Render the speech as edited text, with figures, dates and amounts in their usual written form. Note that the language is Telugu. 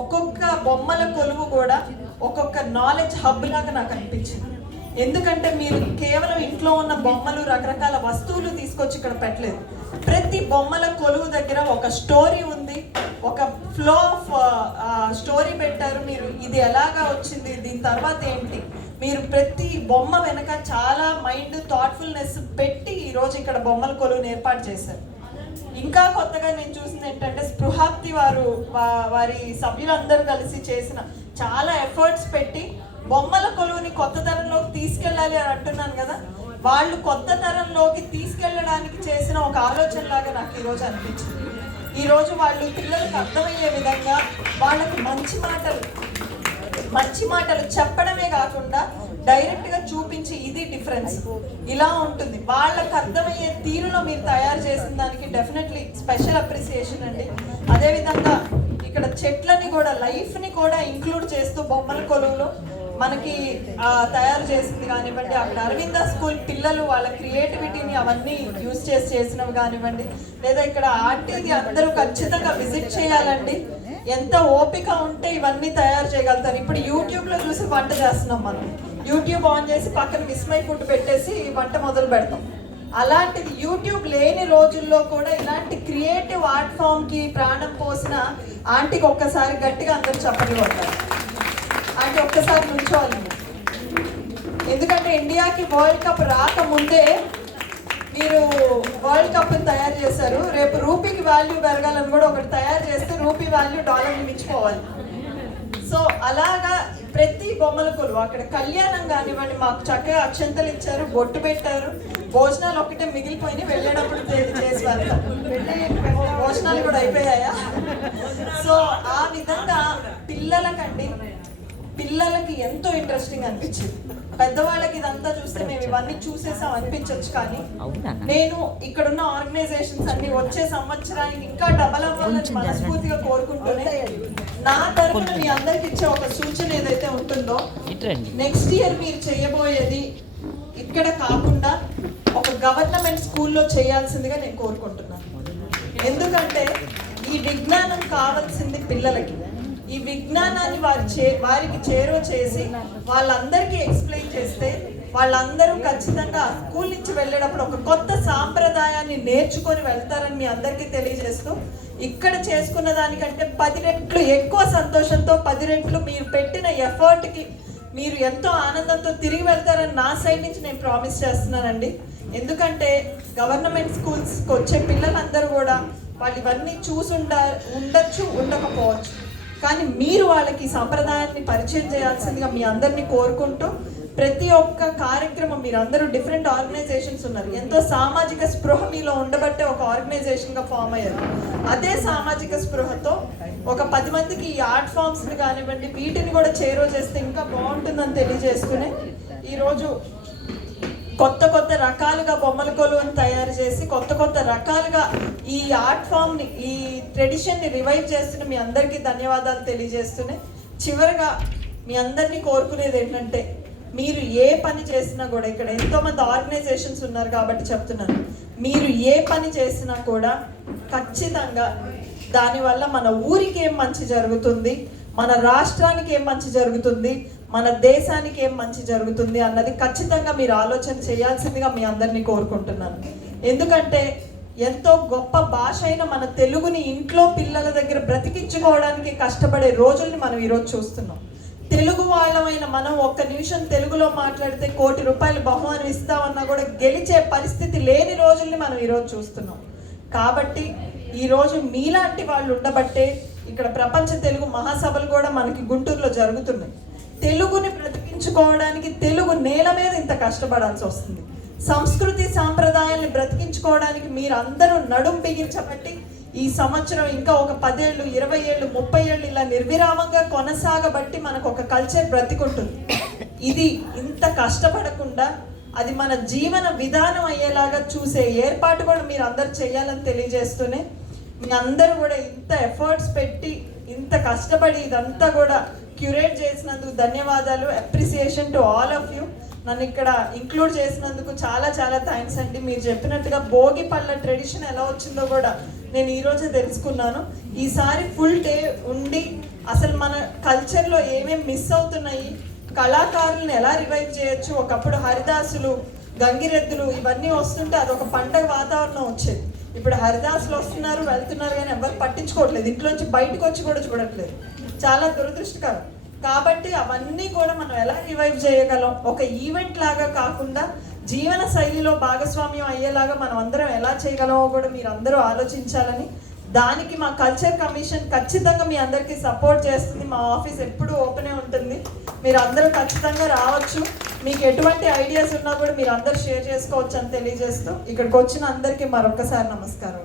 ఒక్కొక్క బొమ్మల కొలువు కూడా ఒక్కొక్క నాలెడ్జ్ హబ్ లాగా నాకు అనిపించింది. ఎందుకంటే మీరు కేవలం ఇంట్లో ఉన్న బొమ్మలు రకరకాల వస్తువులు తీసుకొచ్చి ఇక్కడ పెట్టలేదు. ప్రతి బొమ్మల కొలువు దగ్గర ఒక స్టోరీ ఉంది, ఒక ఫ్లో ఆఫ్ స్టోరీ పెట్టారు. మీరు ఇది ఎలాగా వచ్చింది, దీని తర్వాత ఏంటి, మీరు ప్రతి బొమ్మ వెనక చాలా మైండ్ థాట్ఫుల్నెస్ పెట్టి ఈరోజు ఇక్కడ బొమ్మల కొలువుని ఏర్పాటు చేశారు. ఇంకా కొత్తగా నేను చూసింది ఏంటంటే స్పృహాప్తి వారి సభ్యులందరూ కలిసి చేసిన చాలా ఎఫర్ట్స్ పెట్టి బొమ్మల కొలువుని కొత్త తరంలోకి తీసుకెళ్ళాలి అని అంటున్నాను కదా, వాళ్ళు కొత్త తరంలోకి తీసుకెళ్ళడానికి చేసిన ఒక ఆలోచన లాగా నాకు ఈరోజు అనిపించింది. ఈరోజు వాళ్ళు పిల్లలకు అర్థమయ్యే విధంగా వాళ్ళకి మంచి మాటలు చెప్పడమే కాకుండా డైరెక్ట్గా చూపించి ఇది డిఫరెన్స్ ఇలా ఉంటుంది, వాళ్ళకి అర్థమయ్యే తీరులో మీరు తయారు చేసిన దానికి డెఫినెట్లీ స్పెషల్ అప్రిసియేషన్ అండి. అదేవిధంగా ఇక్కడ చెట్లని కూడా లైఫ్ని కూడా ఇంక్లూడ్ చేస్తూ బొమ్మల కొలువులో మనకి తయారు చేసింది కానివ్వండి, అక్కడ అరవింద స్కూల్ పిల్లలు వాళ్ళ క్రియేటివిటీని అవన్నీ యూజ్ చేసినవి కానివ్వండి, లేదా ఇక్కడ ఆంటీది అందరూ ఖచ్చితంగా విజిట్ చేయాలండి. ఎంత ఓపిక ఉంటే ఇవన్నీ తయారు చేయగలుగుతారు. ఇప్పుడు యూట్యూబ్లో చూసి వంట చేస్తున్నాం, మనం యూట్యూబ్ ఆన్ చేసి పక్కన విస్మయ్ ఫుడ్ పెట్టేసి వంట మొదలు పెడతాం. అలాంటిది యూట్యూబ్ లేని రోజుల్లో కూడా ఇలాంటి క్రియేటివ్ ఆర్ట్ ఫామ్కి ప్రాణం పోసిన ఆంటీకి ఒక్కసారి గట్టిగా అందరూ చెప్పని కొట్టారు. అంటే ఒక్కసారి నుంచోవాలి, ఎందుకంటే ఇండియాకి వరల్డ్ కప్ రాకముందే మీరు వరల్డ్ కప్ తయారు చేశారు. రేపు రూపీకి వాల్యూ పెరగాలని కూడా ఒకటి తయారు చేస్తే రూపీ వాల్యూ డాలర్ని మించిపోవాలి. సో అలాగా ప్రతి బొమ్మల కొలువు అక్కడ కళ్యాణం కానివ్వండి, మాకు చక్కగా అక్షంతలు ఇచ్చారు, బొట్టు పెట్టారు, భోజనాలు ఒకటే మిగిలిపోయినాయి, వెళ్ళేటప్పుడు చేసి వెళ్తాం. భోజనాలు కూడా అయిపోయాయా? సో ఆ విధంగా పిల్లలకి ఎంతో ఇంట్రెస్టింగ్ అనిపించింది. పెద్దవాళ్ళకి ఇదంతా చూస్తే మేము ఇవన్నీ చూసేసాం అనిపించవచ్చు, కానీ నేను ఇక్కడున్న ఆర్గనైజేషన్స్ అన్ని వచ్చే సంవత్సరానికి ఇంకా డబల్ అవ్వాలని మనస్ఫూర్తిగా కోరుకుంటూనే నా తరఫున మీ అందరికి ఇచ్చే ఒక సూచన ఏదైతే ఉంటుందో, నెక్స్ట్ ఇయర్ మీరు చేయబోయేది ఇక్కడ కాకుండా ఒక గవర్నమెంట్ స్కూల్లో చేయాల్సిందిగా నేను కోరుకుంటున్నాను. ఎందుకంటే ఈ విజ్ఞానం కావాల్సింది పిల్లలకి. ఈ విజ్ఞానాన్ని వారికి చేరువ చేసి వాళ్ళందరికీ ఎక్స్ప్లెయిన్ చేస్తే వాళ్ళందరూ ఖచ్చితంగా స్కూల్ నుంచి వెళ్ళేటప్పుడు ఒక కొత్త సాంప్రదాయాన్ని నేర్చుకొని వెళ్తారని మీ అందరికీ తెలియజేస్తూ, ఇక్కడ చేసుకున్న దానికంటే 10 రెట్లు ఎక్కువ సంతోషంతో 10 రెట్లు మీరు పెట్టిన ఎఫర్ట్కి మీరు ఎంతో ఆనందంతో తిరిగి వెళ్తారని నా సైడ్ నుంచి నేను ప్రామిస్ చేస్తున్నానండి. ఎందుకంటే గవర్నమెంట్ స్కూల్స్కి వచ్చే పిల్లలందరూ కూడా వాళ్ళు ఇవన్నీ ఉండొచ్చు, ఉండకపోవచ్చు, కానీ మీరు వాళ్ళకి సంప్రదాయాన్ని పరిచయం చేయాల్సిందిగా మీ అందరినీ కోరుకుంటూ, ప్రతి ఒక్క కార్యక్రమం మీరు అందరూ డిఫరెంట్ ఆర్గనైజేషన్స్ ఉన్నారు, ఎంతో సామాజిక స్పృహ మీలో ఉండబట్టే ఒక ఆర్గనైజేషన్గా ఫామ్ అయ్యారు. అదే సామాజిక స్పృహతో ఒక 10 మందికి ఈ ఆర్ట్ ఫామ్స్ని కానివ్వండి వీటిని కూడా చేరువ చేస్తే ఇంకా బాగుంటుందని తెలియజేస్తూనే ఈరోజు కొత్త రకాలుగా బొమ్మల కొలువుని తయారు చేసి కొత్త రకాలుగా ఈ ఆర్ట్ ఫామ్ని, ఈ ట్రెడిషన్ని రివైవ్ చేస్తున్న మీ అందరికీ ధన్యవాదాలు తెలియజేస్తూనే, చివరిగా మీ అందరినీ కోరుకునేది ఏంటంటే, మీరు ఏ పని చేసినా కూడా, ఇక్కడ ఎంతోమంది ఆర్గనైజేషన్స్ ఉన్నారు కాబట్టి చెప్తున్నాను, మీరు ఏ పని చేసినా కూడా ఖచ్చితంగా దానివల్ల మన ఊరికి ఏం మంచి జరుగుతుంది, మన రాష్ట్రానికి ఏం మంచి జరుగుతుంది, మన దేశానికి ఏం మంచి జరుగుతుంది అన్నది ఖచ్చితంగా మీరు ఆలోచన చేయాల్సిందిగా మీ అందరినీ కోరుకుంటున్నాను. ఎందుకంటే ఎంతో గొప్ప భాష అయిన మన తెలుగుని ఇంట్లో పిల్లల దగ్గర బ్రతికించుకోవడానికి కష్టపడే రోజుల్ని మనం ఈరోజు చూస్తున్నాం. తెలుగు వాళ్ళమైన మనం ఒక్క నిమిషం తెలుగులో మాట్లాడితే ₹1 కోటి బహుమానం ఇస్తామన్నా కూడా గెలిచే పరిస్థితి లేని రోజుల్ని మనం ఈరోజు చూస్తున్నాం. కాబట్టి ఈరోజు మీలాంటి వాళ్ళు ఉండబట్టే ఇక్కడ ప్రపంచ తెలుగు మహాసభలు కూడా మనకి గుంటూరులో జరుగుతున్నాయి. తెలుగుని బ్రతికించుకోవడానికి తెలుగు నేల మీద ఇంత కష్టపడాల్సి వస్తుంది. సంస్కృతి సాంప్రదాయాన్ని బ్రతికించుకోవడానికి మీరందరూ నడుం బిగించబట్టి ఈ సంవత్సరం ఇంకా ఒక 10 ఏళ్ళు, 20 ఏళ్ళు, 30 ఏళ్ళు ఇలా నిర్విరామంగా కొనసాగబట్టి మనకు ఒక కల్చర్ బ్రతికుంటుంది. ఇది ఇంత కష్టపడకుండా అది మన జీవన విధానం అయ్యేలాగా చూసే ఏర్పాటు కూడా మీరు అందరు చేయాలని తెలియజేస్తూనే, మీ అందరూ కూడా ఇంత ఎఫర్ట్స్ పెట్టి ఇంత కష్టపడి ఇదంతా కూడా క్యూరేట్ చేసినందుకు ధన్యవాదాలు. Appreciation to all of you. నన్ను ఇక్కడ ఇంక్లూడ్ చేసినందుకు చాలా థ్యాంక్స్ అండి. మీరు చెప్పినట్టుగా భోగి పళ్ళ ట్రెడిషన్ ఎలా వచ్చిందో కూడా నేను ఈరోజే తెలుసుకున్నాను. ఈసారి ఫుల్ డే ఉండి అసలు కల్చర్లో ఏమేమి మిస్ అవుతున్నాయి, కళాకారులను ఎలా రివైవ్ చేయొచ్చు. ఒకప్పుడు హరిదాసులు, గంగిరెద్దులు ఇవన్నీ వస్తుంటే అదొక పండగ వాతావరణం వచ్చేది. ఇప్పుడు హరిదాసులు వస్తున్నారు వెళ్తున్నారు కానీ ఎవరు పట్టించుకోవట్లేదు, ఇంట్లోంచి బయటకు వచ్చి కూడా చూడట్లేదు. చాలా దురదృష్టకరం. కాబట్టి అవన్నీ కూడా మనం ఎలా రివైవ్ చేయగలం, ఒక ఈవెంట్ లాగా కాకుండా జీవన శైలిలో భాగస్వామ్యం అయ్యేలాగా మనం అందరం ఎలా చేయగలమో కూడా మీరు అందరూ ఆలోచించాలని, దానికి మా కల్చర్ కమిషన్ ఖచ్చితంగా మీ అందరికీ సపోర్ట్ చేస్తుంది. మా ఆఫీస్ ఎప్పుడూ ఓపెనే ఉంటుంది, మీరు అందరూ ఖచ్చితంగా రావచ్చు. మీకు ఎటువంటి ఐడియాస్ ఉన్నా కూడా మీరు అందరూ షేర్ చేసుకోవచ్చు అని తెలియజేస్తూ ఇక్కడికి వచ్చిన అందరికీ మరొకసారి నమస్కారం.